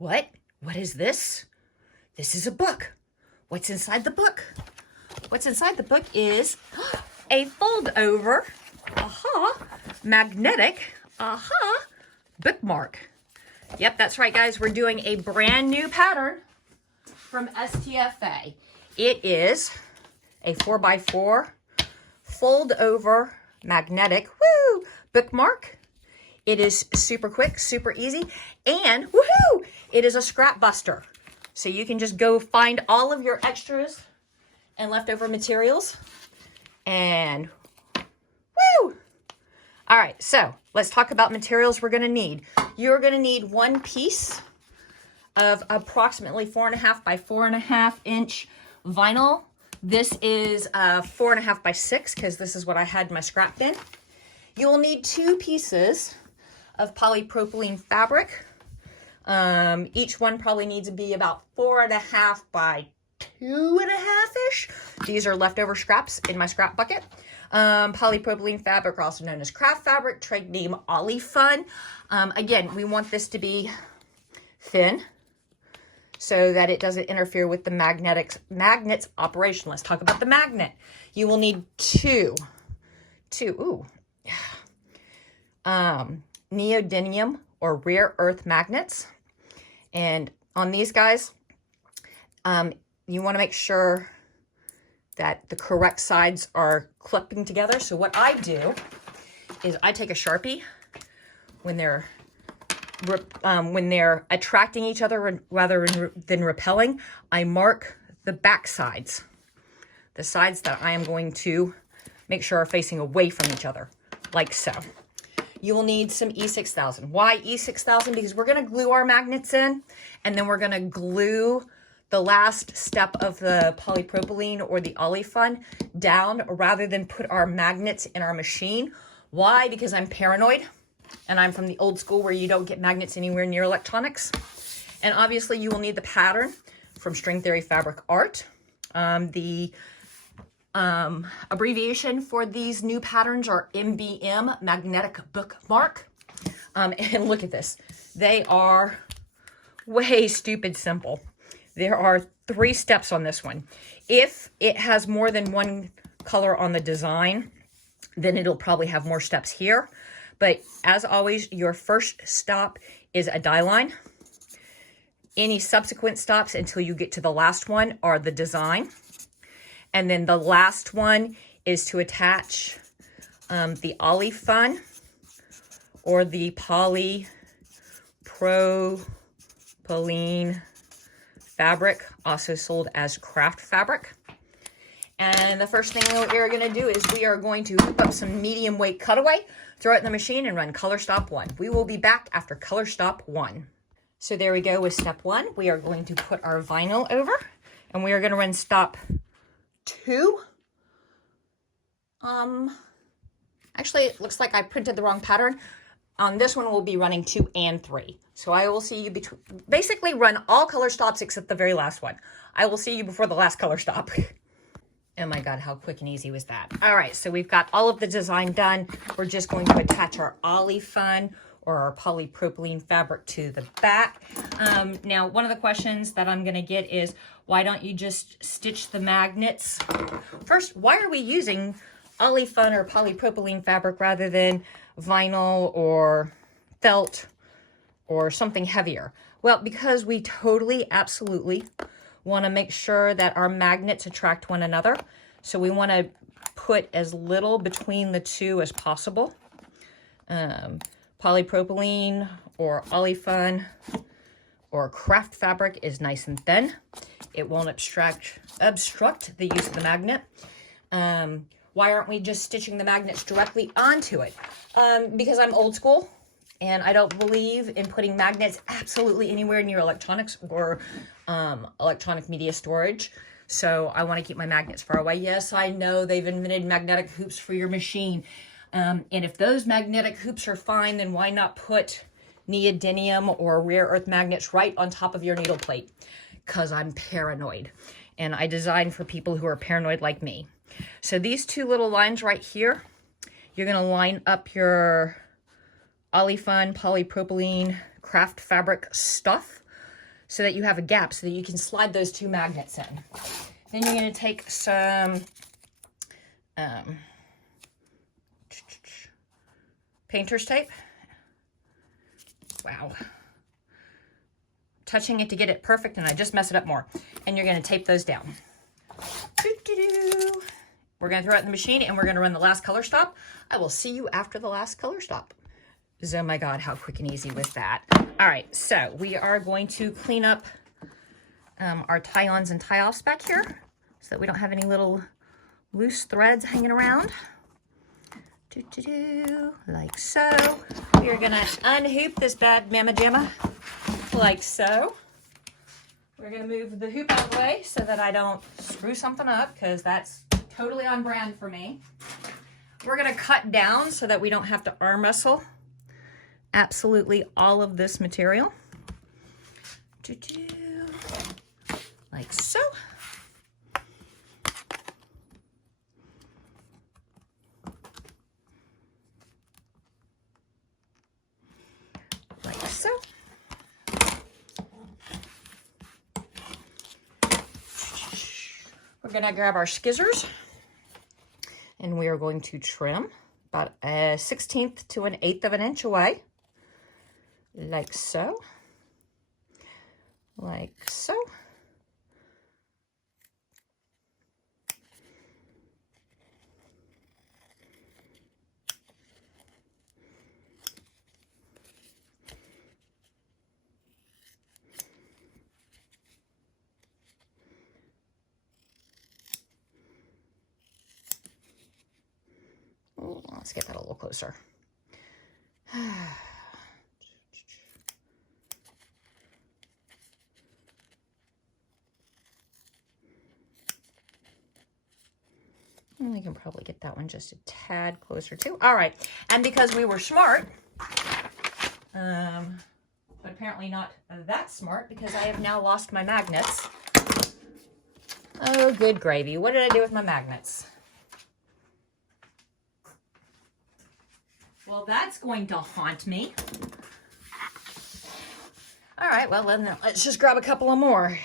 What? What is this? This is a book. What's inside the book? What's inside the book is a fold over, magnetic, bookmark. Yep, that's right, guys. We're doing a brand new pattern from STFA. It is a 4x4 fold over magnetic bookmark. It is super quick, super easy, and it is a scrap buster. So you can just go find all of your extras and leftover materials and all right, so let's talk about materials we're going to need. You're going to need one piece of approximately 4.5 by 4.5 inch vinyl. This is 4.5 by 6 because this is what I had in my scrap bin. You'll need 2 pieces of polypropylene fabric. Each one probably needs to be about 4.5 by 2.5-ish. These are leftover scraps in my scrap bucket. Polypropylene fabric, also known as craft fabric, trade name Olifun. Again, we want this to be thin so that it doesn't interfere with the magnet's operation. Let's talk about the magnet. You will need two neodymium or rare earth magnets. And on these guys, you want to make sure that the correct sides are clipping together. So what I do is I take a Sharpie when they're attracting each other rather than repelling. I mark the back sides, the sides that I am going to make sure are facing away from each other, like so. You will need some E6000. Why E6000? Because we're going to glue our magnets in, and then we're going to glue the last step of the polypropylene or the Olifun down rather than put our magnets in our machine. Why? Because I'm paranoid, and I'm from the old school where you don't get magnets anywhere near electronics. And obviously you will need the pattern from String Theory Fabric Art. The abbreviation for these new patterns are MBM, Magnetic Bookmark. And look at this. They are way stupid simple. There are 3 steps on this one. If it has more than one color on the design, then it'll probably have more steps here. But as always, your first stop is a die line. Any subsequent stops until you get to the last one are the design. And then the last one is to attach the Olifun or the polypropylene fabric, also sold as craft fabric. And the first thing we're going to do is we are going to hook up some medium weight cutaway, throw it in the machine, and run color stop 1. We will be back after color stop 1. So there we go with step 1. We are going to put our vinyl over, and we are going to run stop 2. Actually, it looks like I printed the wrong pattern. On this one, we'll be running 2 and 3. So I will see you basically run all color stops except the very last one. I will see you before the last color stop. Oh my God, how quick and easy was that? All right, so we've got all of the design done. We're just going to attach our Olifun or our polypropylene fabric to the back. Now, one of the questions that I'm gonna get is, why don't you just stitch the magnets? First, why are we using Olifun or polypropylene fabric rather than vinyl or felt or something heavier? Well, because we totally, absolutely want to make sure that our magnets attract one another. So we want to put as little between the two as possible. Polypropylene or Olifun or craft fabric is nice and thin. It won't obstruct the use of the magnet. Why aren't we just stitching the magnets directly onto it? Because I'm old school and I don't believe in putting magnets absolutely anywhere near electronics or electronic media storage. So I want to keep my magnets far away. Yes, I know they've invented magnetic hoops for your machine. And if those magnetic hoops are fine, then why not put neodymium or rare earth magnets right on top of your needle plate? Because I'm paranoid. And I design for people who are paranoid like me. So these 2 little lines right here, you're going to line up your Olifun polypropylene craft fabric stuff so that you have a gap so that you can slide those two magnets in. Then you're going to take some painter's tape. Wow. Touching it to get it perfect, and I just mess it up more. And you're going to tape those down. We're going to throw it in the machine, and we're going to run the last color stop. I will see you after the last color stop. Oh my God, how quick and easy was that. All right, so we are going to clean up our tie-ons and tie-offs back here so that we don't have any little loose threads hanging around. Like so. We are going to unhoop this bad mamma jamma like so. We're going to move the hoop out of the way so that I don't screw something up, because that's totally on brand for me. We're going to cut down so that we don't have to arm wrestle absolutely all of this material. Like so. Like so. We're going to grab our scissors, and we are going to trim about a 1/16 to an 1/8 of an inch away. Like so. Like so. Oh, let's get that a little closer. And we can probably get that one just a tad closer too. All right, and because we were smart, but apparently not that smart, because I have now lost my magnets. Oh, good gravy. What did I do with my magnets? Well, that's going to haunt me. All right, well, then let's just grab a couple of more.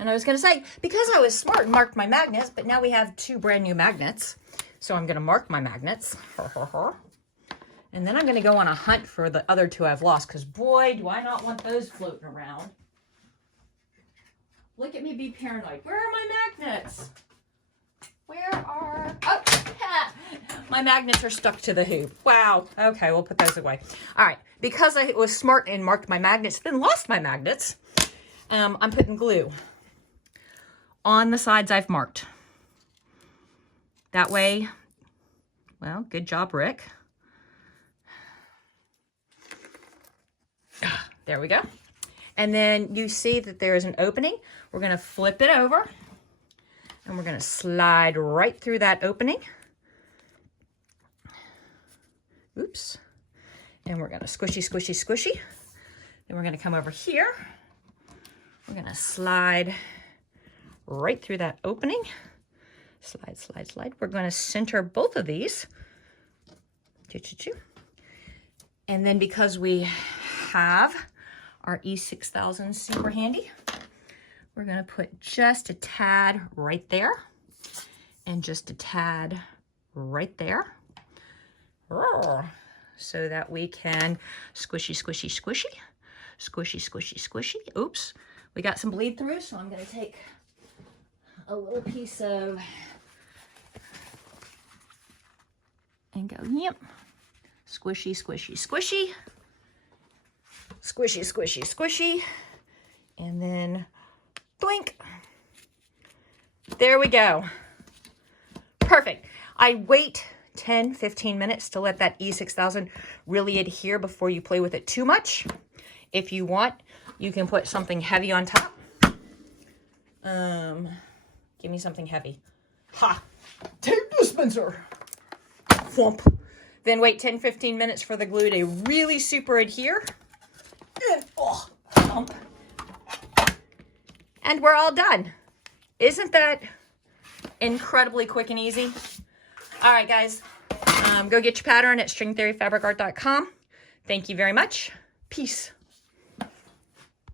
And I was going to say, because I was smart and marked my magnets, but now we have 2 brand new magnets. So I'm going to mark my magnets. And then I'm going to go on a hunt for the other 2 I've lost, because boy, do I not want those floating around. Look at me be paranoid. Where are my magnets? Where are... Oh, ha! My magnets are stuck to the hoop. Wow. Okay, we'll put those away. All right. Because I was smart and marked my magnets, then lost my magnets, I'm putting glue on the sides I've marked. That way, well, good job, Rick. There we go. And then you see that there is an opening. We're going to flip it over, and we're going to slide right through that opening. Oops. And we're going to squishy, squishy, squishy. Then we're going to come over here. We're going to slide right through that opening. Slide, slide, slide. We're going to center both of these. And then because we have our E6000 super handy, we're going to put just a tad right there and just a tad right there, so that we can squishy, squishy, squishy, squishy, squishy, squishy. Oops, we got some bleed through, so I'm going to take a little piece of and go, yep, squishy, squishy, squishy, squishy, squishy, squishy, and then blink. There we go. Perfect. I wait 10-15 minutes to let that E6000 really adhere before you play with it too much. If you want, you can put something heavy on top. Give me something heavy. Ha! Tape dispenser. Thump. Then wait 10-15 minutes for the glue to really super adhere. And thump. And we're all done. Isn't that incredibly quick and easy? All right, guys. Go get your pattern at stringtheoryfabricart.com. Thank you very much. Peace.